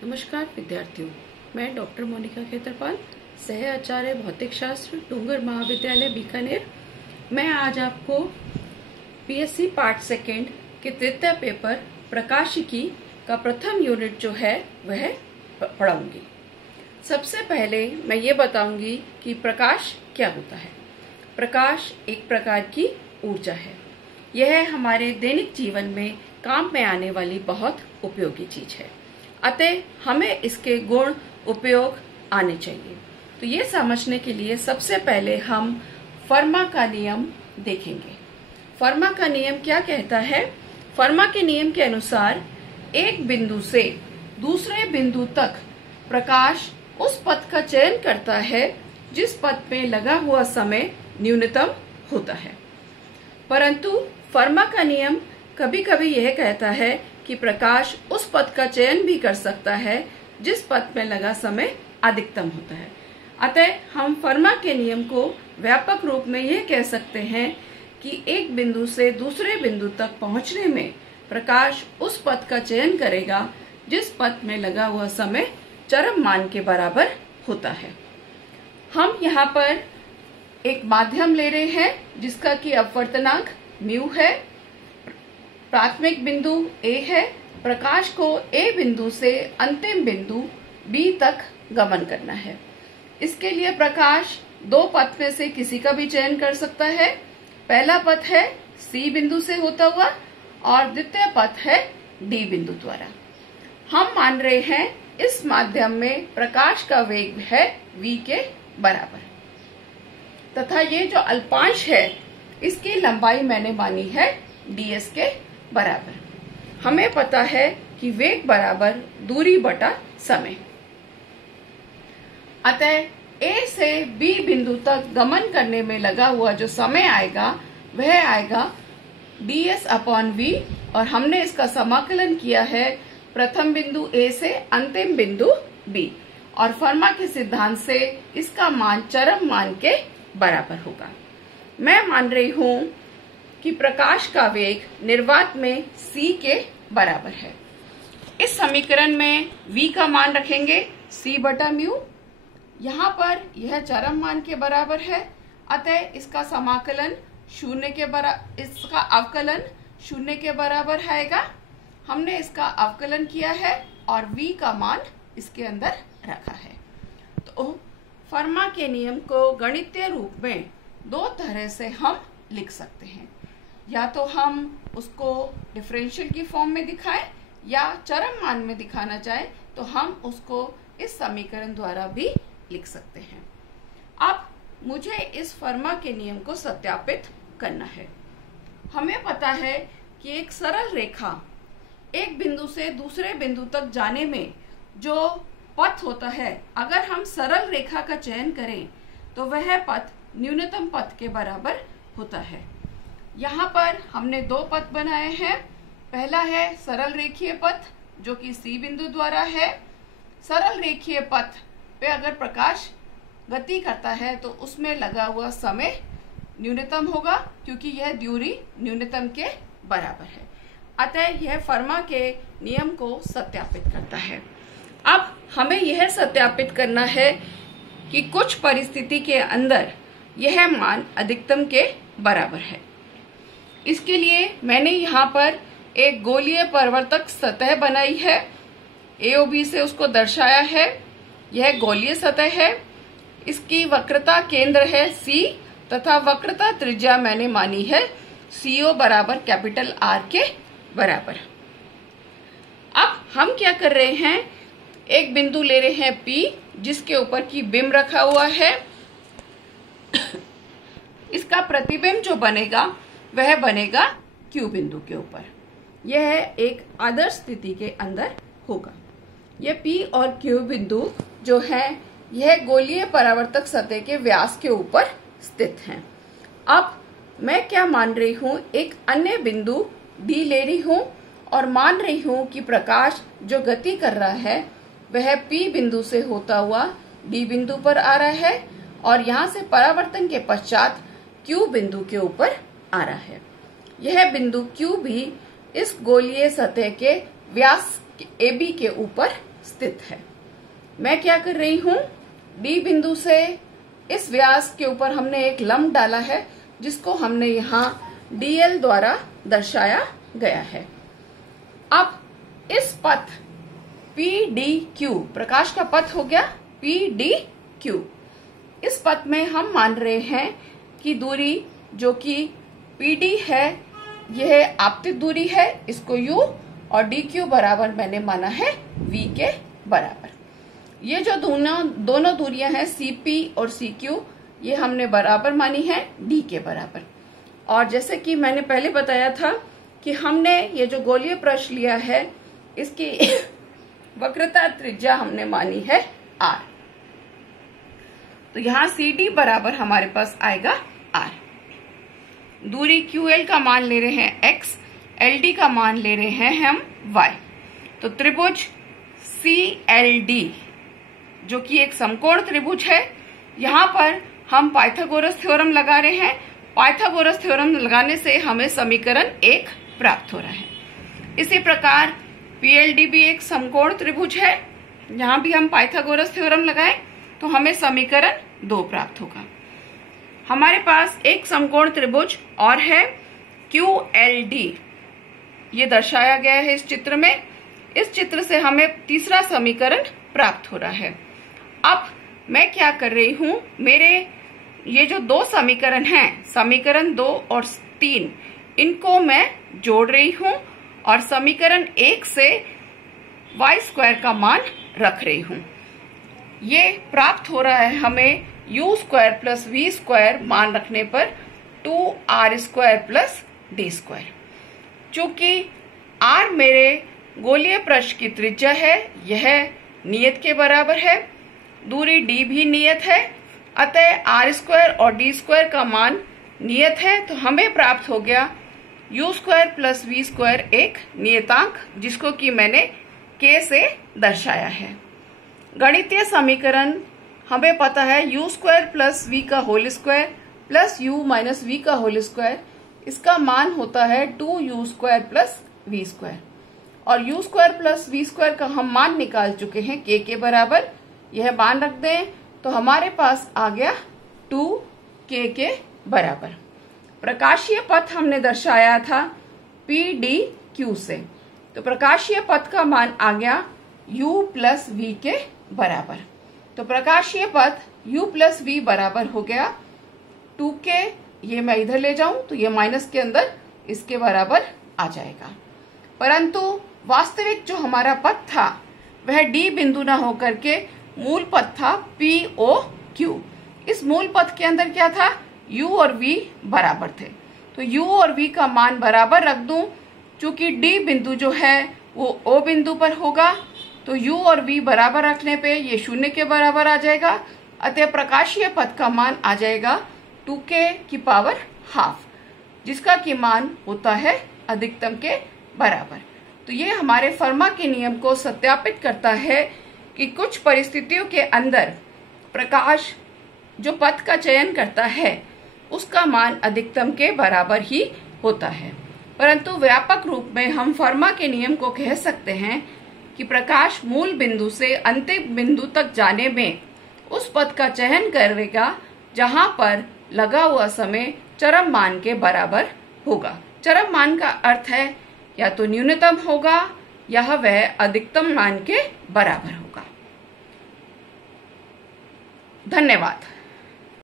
नमस्कार विद्यार्थियों, मैं डॉक्टर मोनिका खेतरपाल, सह आचार्य भौतिक शास्त्र, डूंगर महाविद्यालय बीकानेर। मैं आज आपको पीएससी पार्ट सेकेंड के तृतीय पेपर प्रकाशिकी का प्रथम यूनिट जो है वह पढ़ाऊंगी। सबसे पहले मैं ये बताऊंगी कि प्रकाश क्या होता है। प्रकाश एक प्रकार की ऊर्जा है। यह हमारे दैनिक जीवन में काम में आने वाली बहुत उपयोगी चीज है, अतः हमें इसके गुण उपयोग आने चाहिए। तो ये समझने के लिए सबसे पहले हम फर्मा का नियम देखेंगे। फर्मा का नियम क्या कहता है? फर्मा के नियम के अनुसार एक बिंदु से दूसरे बिंदु तक प्रकाश उस पथ का चयन करता है जिस पथ में लगा हुआ समय न्यूनतम होता है। परंतु फर्मा का नियम कभी कभी यह कहता है कि प्रकाश उस पथ का चयन भी कर सकता है जिस पथ में लगा समय अधिकतम होता है। अतः हम फर्मा के नियम को व्यापक रूप में यह कह सकते हैं कि एक बिंदु से दूसरे बिंदु तक पहुंचने में प्रकाश उस पथ का चयन करेगा जिस पथ में लगा हुआ समय चरम मान के बराबर होता है। हम यहाँ पर एक माध्यम ले रहे हैं जिसका कि अपवर्तनांक म्यू है। प्राथमिक बिंदु A है। प्रकाश को A बिंदु से अंतिम बिंदु B तक गमन करना है। इसके लिए प्रकाश दो पथ में से किसी का भी चयन कर सकता है। पहला पथ है C बिंदु से होता हुआ और द्वितीय पथ है D बिंदु द्वारा। हम मान रहे हैं इस माध्यम में प्रकाश का वेग है v के बराबर तथा ये जो अल्पांश है इसकी लंबाई मैंने मानी है ds के बराबर। हमें पता है कि वेग बराबर दूरी बटा समय। अतः A से B बिंदु तक गमन करने में लगा हुआ जो समय आएगा वह आएगा ds/v और हमने इसका समाकलन किया है प्रथम बिंदु A से अंतिम बिंदु B और फर्मा के सिद्धांत से इसका मान चरम मान के बराबर होगा। मैं मान रही हूं कि प्रकाश का वेग निर्वात में c के बराबर है। इस समीकरण में v का मान रखेंगे c/μ। यहाँ पर यह चरम मान के बराबर है, अतः इसका समाकलन इसका अवकलन 0 के बराबर आएगा। हमने इसका अवकलन किया है और v का मान इसके अंदर रखा है। तो फर्मा के नियम को गणितीय रूप में दो तरह से हम लिख सकते हैं। या तो हम उसको डिफरेंशियल की फॉर्म में दिखाएं या चरम मान में दिखाना चाहें तो हम उसको इस समीकरण द्वारा भी लिख सकते हैं। अब मुझे इस फर्मा के नियम को सत्यापित करना है। हमें पता है कि एक सरल रेखा एक बिंदु से दूसरे बिंदु तक जाने में जो पथ होता है, अगर हम सरल रेखा का चयन करें तो वह पथ न्यूनतम पथ के बराबर होता है। यहाँ पर हमने दो पथ बनाए हैं। पहला है सरल रेखीय पथ जो कि C बिंदु द्वारा है। सरल रेखीय पथ पे अगर प्रकाश गति करता है तो उसमें लगा हुआ समय न्यूनतम होगा क्योंकि यह दूरी न्यूनतम के बराबर है। अतः यह फर्मा के नियम को सत्यापित करता है। अब हमें यह सत्यापित करना है कि कुछ परिस्थिति के अंदर यह मान अधिकतम के बराबर है। इसके लिए मैंने यहाँ पर एक गोलीय परावर्तक सतह बनाई है। AOB से उसको दर्शाया है। यह गोलीय सतह है। इसकी वक्रता केंद्र है C तथा वक्रता त्रिज्या मैंने मानी है CO बराबर कैपिटल R के बराबर। अब हम क्या कर रहे हैं, एक बिंदु ले रहे हैं P जिसके ऊपर की बिंब रखा हुआ है। इसका प्रतिबिंब जो बनेगा वह बनेगा Q बिंदु के ऊपर। यह एक आदर्श स्थिति के अंदर होगा। यह P और Q बिंदु जो है यह गोलीय परावर्तक सतह के व्यास के ऊपर स्थित हैं। अब मैं क्या मान रही हूँ, एक अन्य बिंदु D ले रही हूँ और मान रही हूँ कि प्रकाश जो गति कर रहा है वह P बिंदु से होता हुआ D बिंदु पर आ रहा है और यहाँ से परावर्तन के पश्चात Q बिंदु के ऊपर आ रहा है। यह बिंदु Q भी इस गोलीय सतह के व्यास AB के ऊपर स्थित है। मैं क्या कर रही हूँ, डी बिंदु से इस व्यास के ऊपर हमने एक लंब डाला है जिसको हमने यहाँ dl द्वारा दर्शाया गया है। अब इस पथ PDQ, प्रकाश का पथ हो गया PDQ, इस पथ में हम मान रहे हैं कि दूरी जो कि PD है यह आपतित दूरी है, इसको U, और DQ बराबर मैंने माना है V के बराबर। ये जो दोनों दूरियां हैं CP और CQ, ये हमने बराबर मानी है D के बराबर। और जैसे कि मैंने पहले बताया था कि हमने ये जो गोलीय पृष्ठ लिया है इसकी वक्रता त्रिज्या हमने मानी है R। तो यहाँ CD बराबर हमारे पास आएगा R। दूरी QL का मान ले रहे हैं X, LD का मान ले रहे हैं हम Y। तो त्रिभुज CLD जो कि एक समकोण त्रिभुज है, यहाँ पर हम पाइथागोरस थ्योरम लगा रहे हैं। पाइथागोरस थ्योरम लगाने से हमें समीकरण 1 प्राप्त हो रहा है। इसी प्रकार PLD भी एक समकोण त्रिभुज है, यहाँ भी हम पाइथागोरस थ्योरम लगाएं तो हमें समीकरण 2 प्राप्त होगा। हमारे पास एक समकोण त्रिभुज और है QLD, ये दर्शाया गया है इस चित्र में। इस चित्र से हमें तीसरा समीकरण प्राप्त हो रहा है। अब मैं क्या कर रही हूं, मेरे ये जो दो समीकरण हैं, समीकरण 2 और 3, इनको मैं जोड़ रही हूं और समीकरण 1 से y² का मान रख रही हूं। ये प्राप्त हो रहा है हमें u² प्लस v² मान रखने पर 2r² प्लस d²। चूंकि r मेरे गोलीय पृष्ठ की त्रिज्या है, यह नियत के बराबर है, दूरी d भी नियत है, अतः r² और d² का मान नियत है। तो हमें प्राप्त हो गया u² प्लस v² एक नियतांक, जिसको कि मैंने k से दर्शाया है। गणितीय समीकरण हमें पता है u² प्लस v का whole square plus u minus v का होल स्क्वायर, इसका मान होता है 2u² प्लस v²। और u² प्लस v² का हम मान निकाल चुके हैं k के बराबर, यह मान रख दें तो हमारे पास आ गया 2k के बराबर। प्रकाशीय पथ हमने दर्शाया था PDQ से, तो प्रकाशीय पथ का मान आ गया u प्लस v के बराबर। तो प्रकाशीय पथ u प्लस v बराबर हो गया 2k, ये मैं इधर ले जाऊं तो ये माइनस के अंदर इसके बराबर आ जाएगा। परंतु वास्तविक जो हमारा पथ था वह D बिंदु ना होकर के मूल पथ था POQ। इस मूल पथ के अंदर क्या था, u और v बराबर थे, तो u और v का मान बराबर रख दूं। चूंकि D बिंदु जो है वो O बिंदु पर होगा, तो u और v बराबर रखने पे ये 0 के बराबर आ जाएगा। अतः प्रकाशीय पथ का मान आ जाएगा 2k की पावर हाफ, जिसका की मान होता है अधिकतम के बराबर। तो ये हमारे फर्मा के नियम को सत्यापित करता है कि कुछ परिस्थितियों के अंदर प्रकाश जो पथ का चयन करता है उसका मान अधिकतम के बराबर ही होता है। परंतु व्यापक रूप में हम फर्मा के नियम को कह सकते हैं कि प्रकाश मूल बिंदु से अंतिम बिंदु तक जाने में उस पथ का चयन करेगा जहां पर लगा हुआ समय चरम मान के बराबर होगा। चरम मान का अर्थ है या तो न्यूनतम होगा या वह अधिकतम मान के बराबर होगा। धन्यवाद।